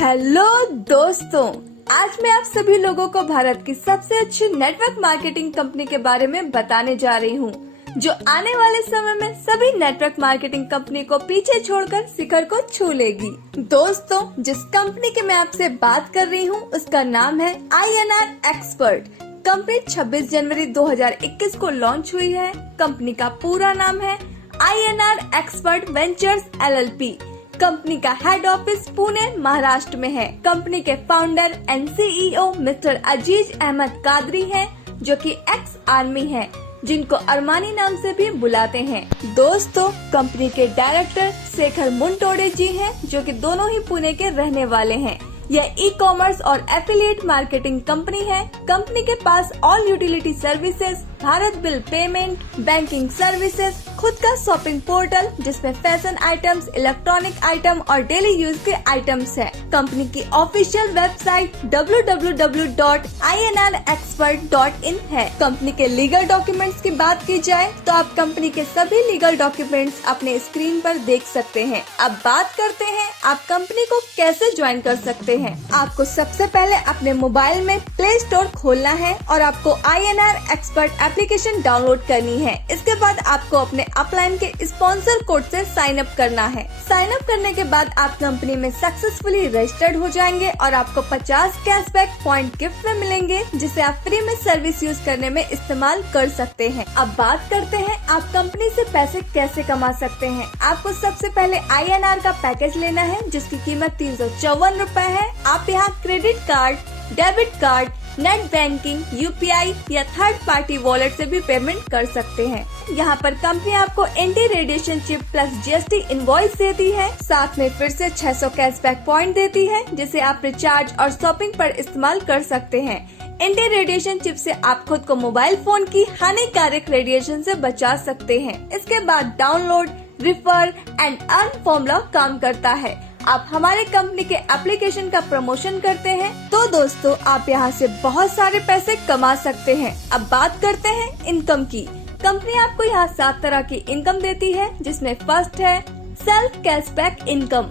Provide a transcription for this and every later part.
Hello दोस्तों, आज मैं आप सभी लोगों को भारत की सबसे अच्छी नेटवर्क मार्केटिंग कंपनी के बारे में बताने जा रही हूँ, जो आने वाले समय में सभी नेटवर्क मार्केटिंग कंपनी को पीछे छोड़कर शिखर को छू लेगी। दोस्तों, जिस कंपनी की मैं आपसे बात कर रही हूँ उसका नाम है INR एक्सपर्ट। कंपनी 26 जनवरी 2021 को लॉन्च हुई है। कंपनी का पूरा नाम है INR expert ventures LLP। Company का हेड ऑफिस पुणे महाराष्ट्र में है। कंपनी के फाउंडर एंड CEO मिस्टर अजीज अहमद कादरी हैं, जो कि एक्स आर्मी है, जिनको अरमानी नाम से भी बुलाते हैं। दोस्तों, कंपनी के डायरेक्टर शेखर मुंटोडे जी हैं, जो कि दोनों ही पुणे के रहने वाले हैं। यह ई-कॉमर्स और एफिलिएट मार्केटिंग कंपनी है। कंपनी के पास all utility services, Bharat bill payment, banking services, खुद का शॉपिंग पोर्टल जिसमें फैशन आइटम्स, इलेक्ट्रॉनिक आइटम और डेली यूज के आइटम्स है। कंपनी की ऑफिशियल वेबसाइट www.inrexpert.in है। कंपनी के लीगल डॉक्यूमेंट्स की बात की जाए तो आप कंपनी के सभी लीगल डॉक्यूमेंट्स अपने स्क्रीन पर देख सकते हैं। अब बात करते हैं आप कंपनी को कैसे ज्वाइन कर सकते हैं। आपको सबसे पहले अपने मोबाइल में प्ले स्टोर खोलना है और आपको INR एक्सपर्ट एप्लीकेशन डाउनलोड करनी है। इसके बाद आपको अपने अपलाइन के स्पॉन्सर कोड से साइन अप करना है। साइन अप करने के बाद आप कंपनी में सक्सेसफुली रजिस्टर्ड हो जाएंगे और आपको 50 कैशबैक पॉइंट गिफ्ट में मिलेंगे, जिसे आप फ्री में सर्विस यूज करने में इस्तेमाल कर सकते हैं। अब बात करते हैं आप कंपनी से पैसे कैसे कमा सकते हैं। आपको सबसे पहले INR का पैकेज लेना है, जिसकी कीमत 354 रूपए है। आप यहाँ credit card, debit card, net banking, UPI या थर्ड पार्टी वॉलेट से भी पेमेंट कर सकते हैं। यहाँ पर कंपनी आपको anti radiation chip plus GST invoice देती है। साथ में फिर से 600 कैशबैक पॉइंट देती है, जिसे आप रिचार्ज और शॉपिंग पर इस्तेमाल कर सकते हैं। एंटी रेडिएशन चिप से आप खुद को मोबाइल फोन की हानिकारक रेडिएशन से बचा सकते हैं। इसके बाद download, refer and earn formula काम करता है। आप हमारे कंपनी के एप्लीकेशन का प्रमोशन करते हैं तो दोस्तों आप यहाँ से बहुत सारे पैसे कमा सकते हैं। अब बात करते हैं इनकम की। कंपनी आपको यहाँ 7 तरह की इनकम देती है, जिसमें फर्स्ट है सेल्फ कैशबैक इनकम,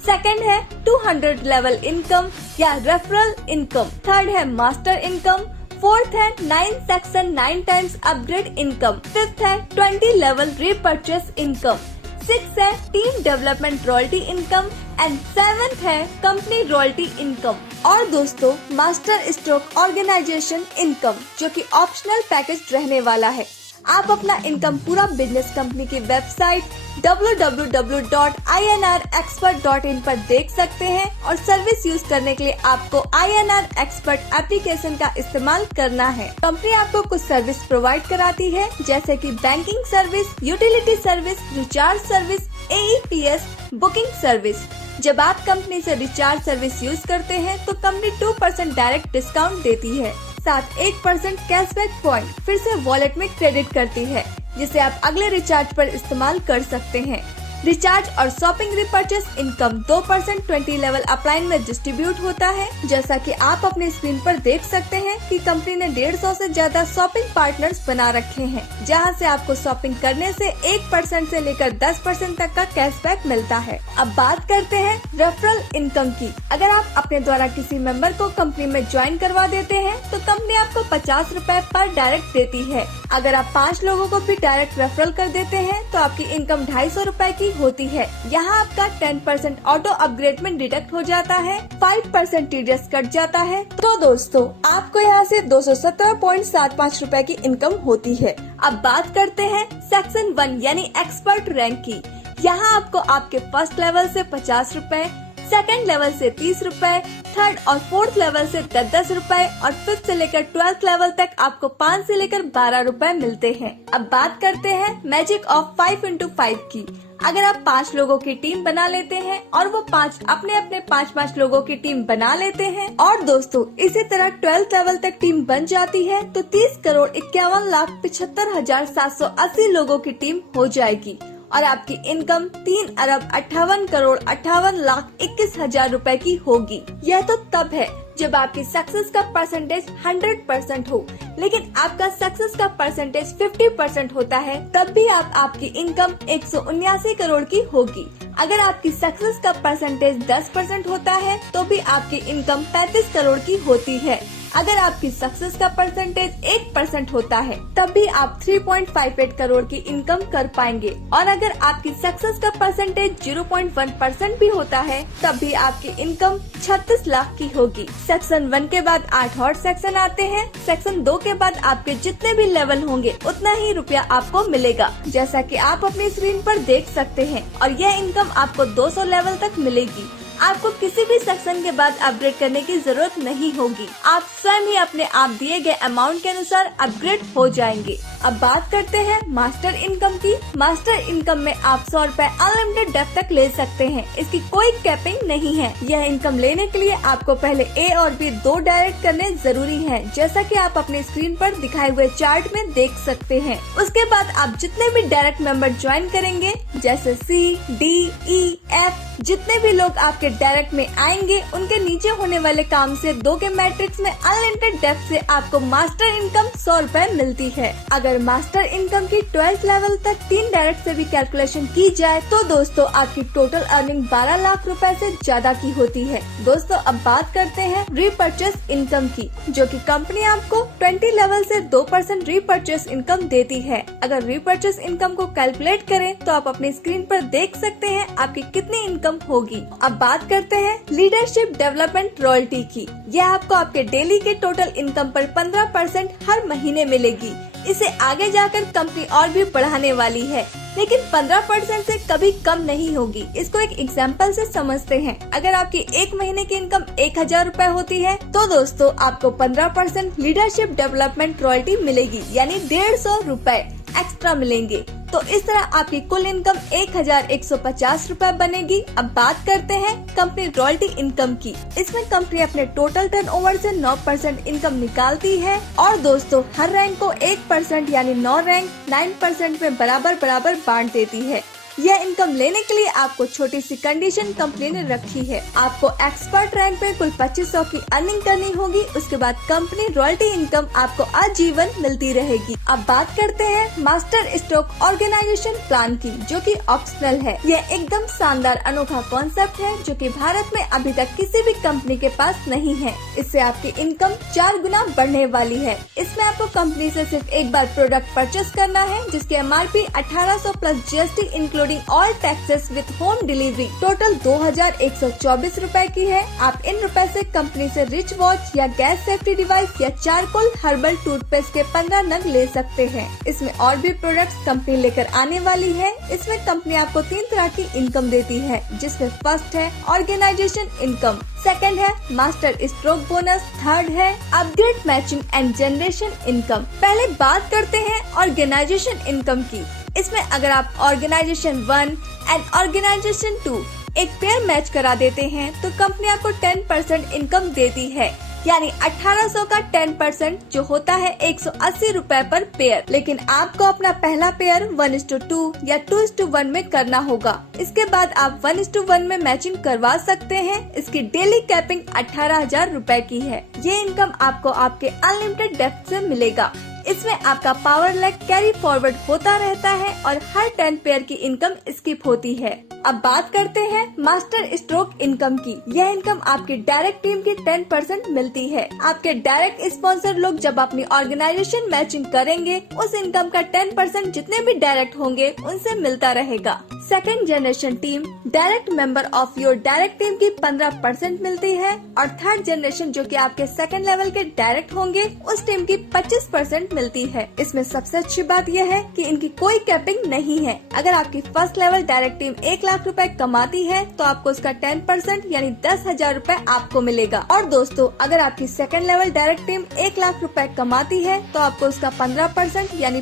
सेकंड है 200 लेवल इनकम या रेफरल इनकम, थर्ड है मास्टर इनकम, फोर्थ है 9 section 9 times upgrade income, fifth है 20 लेवल रीपर्चेस इनकम, 6 है team development royalty income and 7th है कंपनी रॉयल्टी इनकम। और दोस्तों मास्टर स्ट्रोक ऑर्गेनाइजेशन इनकम, जो कि ऑप्शनल पैकेज रहने वाला है। आप अपना इनकम पूरा बिजनेस कंपनी की वेबसाइट www.inrexpert.in पर देख सकते हैं और सर्विस यूज करने के लिए आपको INR एक्सपर्ट एप्लीकेशन का इस्तेमाल करना है। कंपनी आपको कुछ सर्विस प्रोवाइड कराती है, जैसे कि banking service, utility service, recharge service, AEPS, booking service. जब आप कंपनी से रिचार्ज सर्विस यूज करते हैं तो कंपनी 2% डायरेक्ट डिस्काउंट देती है, साथ 1% कैशबैक पॉइंट फिर से वॉलेट में क्रेडिट करती है, जिसे आप अगले रिचार्ज पर इस्तेमाल कर सकते हैं। रिचार्ज और shopping repurchase income 2% 20 level upline में डिस्ट्रीब्यूट होता है। जैसा कि आप अपने स्क्रीन पर देख सकते हैं कि कंपनी ने 150 से ज्यादा शॉपिंग पार्टनर्स बना रखे हैं, जहां से आपको शॉपिंग करने से 1% से लेकर 10% तक का कैशबैक मिलता है। अब बात करते हैं रेफरल इनकम की। अगर आप अपने द्वारा किसी मेंबर को कंपनी में ज्वाइन करवा देते हैं तो कंपनी आपको 50 रूपए पर डायरेक्ट देती है। अगर आप 5 लोगों को भी डायरेक्ट रेफरल कर देते हैं तो आपकी इनकम 250 रूपए की होती है। यहाँ आपका 10% ऑटो अपग्रेड में डिडक्ट हो जाता है, 5% TDS कट जाता है। तो दोस्तों आपको यहाँ से 217.75 रूपए की इनकम होती है। अब बात करते हैं सेक्शन 1 यानी एक्सपर्ट रैंक की। यहाँ आपको आपके फर्स्ट लेवल से 50 रूपए, सेकंड लेवल से 30 रूपए, थर्ड और फोर्थ लेवल से 10 रूपए और फिफ्थ से लेकर 12th लेवल तक आपको 5 से लेकर 12 रूपए मिलते हैं। अब बात करते हैं मैजिक ऑफ 5x5 की। अगर आप 5 लोगों की टीम बना लेते हैं और वो 5 अपने अपने 5 लोगों की टीम बना लेते हैं और दोस्तों इसी तरह 12th लेवल तक टीम बन जाती है तो 30,51,75,780 लोगों की टीम हो जाएगी और आपकी इनकम 3,58,58,21,21,000 रूपए की होगी। यह तो तब है जब आपकी सक्सेस का परसेंटेज 100% हो, लेकिन आपका सक्सेस का परसेंटेज 50% होता है, तब भी आपकी इनकम 179 करोड़ की होगी। अगर आपकी सक्सेस का परसेंटेज 10% होता है, तो भी आपकी इनकम 35 करोड़ की होती है। अगर आपकी सक्सेस का परसेंटेज 1% होता है, तब भी आप 3.58 करोड़ की इनकम कर पाएंगे। और अगर आपकी सक्सेस का परसेंटेज 0.1% भी होता है, तब भी आपकी इनकम 36 लाख की होगी। सेक्शन 1 के बाद 8 और सेक्शन आते हैं। सेक्शन 2 के बाद आपके जितने भी लेवल होंगे, उतना ही रुपया आपको मिलेगा, जैसा कि आप अपनी स्क्रीन पर देख सकते हैं। और यह इनकम आपको 200 लेवल तक मिलेगी। आपको किसी भी सेक्शन के बाद अपग्रेड करने की जरूरत नहीं होगी। आप स्वयं ही अपने आप दिए गए अमाउंट के अनुसार अपग्रेड हो जाएंगे। अब बात करते हैं मास्टर इनकम की। मास्टर इनकम में आप 100 रुपए अनलिमिटेड डेप्थ तक ले सकते हैं। इसकी कोई कैपिंग नहीं है। यह इनकम लेने के लिए आपको पहले ए और बी 2 डायरेक्ट करने जरूरी है, जैसा कि आप अपने स्क्रीन पर दिखाए हुए चार्ट में देख सकते हैं। उसके बाद आप जितने भी डायरेक्ट मेंबर ज्वाइन करेंगे, जैसे सी, डी, ई, एफ, जितने भी लोग आपके डायरेक्ट में आएंगे, उनके नीचे होने वाले काम से 2 के मैट्रिक्स में अनलिमिटेड डेप्थ से आपको मास्टर इनकम 100 रुपए मिलती है। अगर मास्टर इनकम की 12th लेवल तक 3 डायरेक्ट से भी कैलकुलेशन की जाए, तो दोस्तों आपकी टोटल अर्निंग 12 लाख रुपए से ज्यादा की होती है। दोस्तों अब बात करते हैं रीपर्चेस इनकम की, जो कि कंपनी आपको 20 लेवल से 2% रीपर्चेस इनकम देती है। अगर रीपर्चेस इनकम को कैलकुलेट करें, तो आप अपनी स्क्रीन पर देख सकते हैं आपकी कितनी इनकम होगी। अब बात करते हैं लीडरशिप डेवलपमेंट रॉयल्टी की। यह आपको आपके डेली के टोटल इनकम पर 15% हर महीने मिलेगी। इसे आगे जाकर कंपनी और भी बढ़ाने वाली है, लेकिन 15% से कभी कम नहीं होगी। इसको एक एग्जाम्पल से समझते हैं। अगर आपकी 1 महीने की इनकम 1000 रुपए होती है, तो दोस्तों आपको 15% लीडरशिप डेवलपमेंट रॉयल्टी मिलेगी, यानी 150 रुपए एक्स्ट्रा मिलेंगे। तो इस तरह आपकी कुल इनकम 1150 रुपए बनेगी। अब बात करते हैं कंपनी रॉयल्टी इनकम की। इसमें कंपनी अपने टोटल टर्नओवर से 9% इनकम निकालती है। और दोस्तों हर रैंक को 1% यानी 9 रैंक 9% में बराबर बांट देती है। यह इनकम लेने के लिए आपको छोटी सी कंडीशन कंपनी ने रखी है। आपको एक्सपर्ट रैंक पे कुल 2500 की अर्निंग करनी होगी। उसके बाद कंपनी रॉयल्टी इनकम आपको आजीवन मिलती रहेगी। अब बात करते हैं मास्टर स्ट्रोक ऑर्गेनाइजेशन प्लान की, जो कि ऑप्शनल है। यह एकदम शानदार अनोखा कॉन्सेप्ट है, जो कि भारत में अभी तक किसी भी कंपनी के पास नहीं है। इससे आपकी इनकम 4 गुना बढ़ने वाली है। इसमें आपको कंपनी से सिर्फ एक बार प्रोडक्ट परचेस करना है, जिसकी MRP 1800 plus GST including all taxes with home delivery total 2124 रुपए की है। आप इन रुपए से कंपनी से रिच वॉच या गैस सेफ्टी डिवाइस या चारकोल हर्बल टूथपेस्ट के 15 नग ले सकते हैं। इसमें और भी प्रोडक्ट्स कंपनी लेकर आने वाली है। इसमें कंपनी आपको 3 तरह की इनकम देती है, जिसमें फर्स्ट है ऑर्गेनाइजेशन इनकम, सेकंड है मास्टर स्ट्रोक बोनस, थर्ड है upgrade matching and generation income. पहले बात करते हैं ऑर्गेनाइजेशन इनकम की। इसमें अगर आप ऑर्गेनाइजेशन 1 एंड ऑर्गेनाइजेशन 2 एक पेयर मैच करा देते हैं, तो कंपनी आपको 10% इनकम देती है, यानी 1800 का 10% जो होता है 180 रुपए पर पेयर। लेकिन आपको अपना पहला पेयर 1:2 या 2:1 में करना होगा। इसके बाद आप 1:1 में मैचिंग करवा सकते हैं। इसकी डेली कैपिंग 18,000 रुपए की है। ये इनकम आपको आपके अनलिमिटेड डेप्थ से मिलेगा। इसमें आपका पावर लैग कैरी फॉरवर्ड होता रहता है और हर 10 पेयर की इनकम स्किप होती है। अब बात करते हैं मास्टर स्ट्रोक इनकम की। यह इनकम आपकी डायरेक्ट टीम की 10% मिलती है। आपके डायरेक्ट स्पॉन्सर लोग जब अपनी ऑर्गेनाइजेशन मैचिंग करेंगे, उस इनकम का 10% जितने भी डायरेक्ट होंगे उनसे मिलता रहेगा। Second generation team direct member of your direct team की 15% मिलती है। और थर्ड जनरेशन जो कि आपके सेकंड लेवल के डायरेक्ट होंगे, उस टीम की 25% मिलती है। इसमें सबसे अच्छी बात यह है कि इनकी कोई कैपिंग नहीं है। अगर आपकी first level direct team 1 lakh रुपए कमाती है, तो आपको उसका 10% यानी 10,000 रुपए आपको मिलेगा। और दोस्तों अगर आपकी second level direct team 1 lakh रुपए कमाती है, तो आपको उसका 15% यानी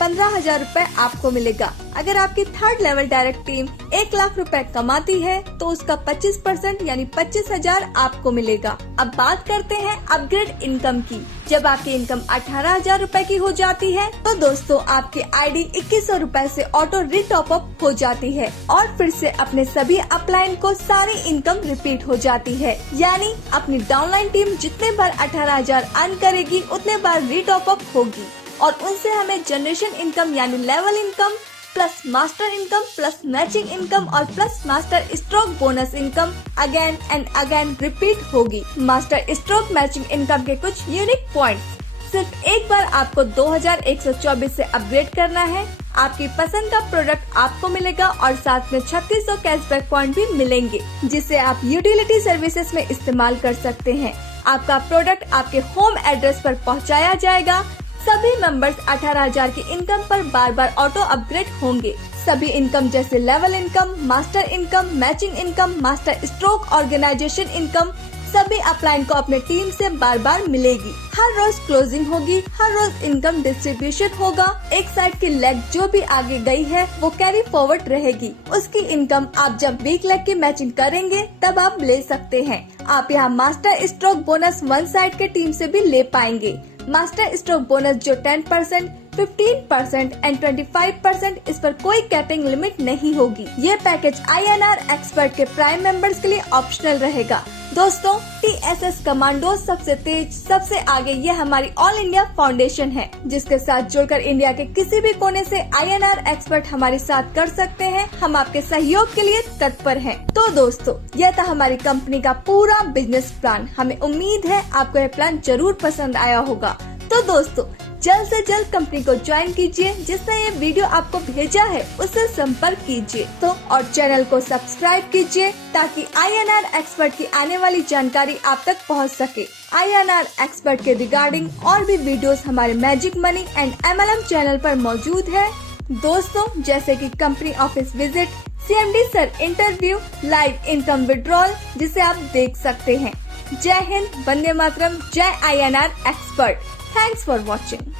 15,000 रुपए आपको मिलेगा। अगर आपकी third level direct team 1 lakh रुपए कमाती है तो उसका 25% यानी 25,000 आपको मिलेगा। अब बात करते हैं अपग्रेड इनकम की। जब आपकी इनकम 18,000 रुपए की हो जाती है तो दोस्तों आपकी आईडी 2100 रुपए से ऑटो रीटॉप अप हो जाती है और फिर से अपने सभी अपलाइन को सारी इनकम रिपीट हो जाती है। यानी अपनी डाउनलाइन टीम जितने बार 18,000 अर्न करेगी उतने बार रीटॉप अप होगी और उनसे हमें जनरेशन इनकम यानी level income plus master income plus matching income और plus master stroke bonus income again and again repeat होगी। मास्टर स्ट्रोक मैचिंग इनकम के कुछ यूनिक पॉइंट्स। सिर्फ एक बार आपको 2124 से अपग्रेड करना है, आपकी पसंद का प्रोडक्ट आपको मिलेगा और साथ में 3600 कैशबैक पॉइंट भी मिलेंगे जिसे आप यूटिलिटी सर्विसेज में इस्तेमाल कर सकते हैं। आपका प्रोडक्ट आपके होम एड्रेस पर पहुंचाया जाएगा। सभी मेंबर्स 18,000 की इनकम पर बार बार ऑटो अपग्रेड होंगे। सभी इनकम जैसे level income, master income, matching income, master stroke, organisation income सभी अपलाइन को अपने टीम से बार बार मिलेगी। हर रोज क्लोजिंग होगी, हर रोज इनकम डिस्ट्रीब्यूशन होगा। एक साइड की लेग जो भी आगे गई है वो कैरी फॉरवर्ड रहेगी। उसकी इनकम आप जब वीक लेग की मैचिंग करेंगे तब आप ले सकते हैं। आप यहाँ master stroke bonus one side के टीम से भी ले पाएंगे। मास्टर स्ट्रोक बोनस जो 10%, 15% एंड 25% इस पर कोई कैपिंग लिमिट नहीं होगी। ये पैकेज INR एक्सपर्ट के प्राइम मेंबर्स के लिए ऑप्शनल रहेगा। दोस्तों TSS कमांडो सबसे तेज सबसे आगे ये हमारी ऑल इंडिया फाउंडेशन है जिसके साथ जुड़कर इंडिया के किसी भी कोने से INR एक्सपर्ट हमारे साथ कर सकते हैं। हम आपके सहयोग के लिए तत्पर हैं। तो दोस्तों यह था हमारी कंपनी का पूरा बिजनेस प्लान। हमें उम्मीद है आपको यह प्लान जरूर पसंद आया होगा। तो दोस्तों जल्द से जल्द कंपनी को ज्वाइन कीजिए। जिसने ये वीडियो आपको भेजा है उससे संपर्क कीजिए तो और चैनल को सब्सक्राइब कीजिए ताकि INR एक्सपर्ट की आने वाली जानकारी आप तक पहुंच सके। INR एक्सपर्ट के रिगार्डिंग और भी वीडियोस हमारे magic money and MLM channel पर मौजूद है। दोस्तों जैसे कि company office visit, CMD sir interview, live income withdrawal जिसे आप देख सकते हैं। जय हिंद, वंदे मातरम, जय INR expert. Thanks for watching.